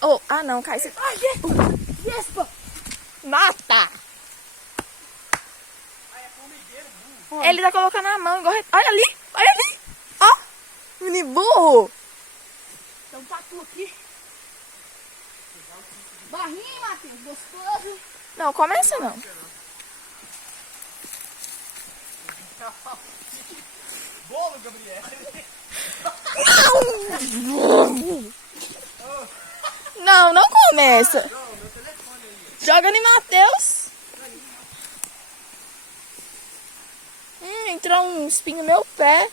Oh, ah, não, cai. Ai, Vespa! Mata! Ai, é formigueiro, burro. Ele tá colocando a mão igual... Olha ali, olha ali. Ó, mini burro. Tem um tatu aqui. Barrinho, Matheus, gostoso. Não, começa não. Bolo, Gabriel. Não, não começa. Não, meu telefone aí. Joga em Matheus. Entrou um espinho no meu pé.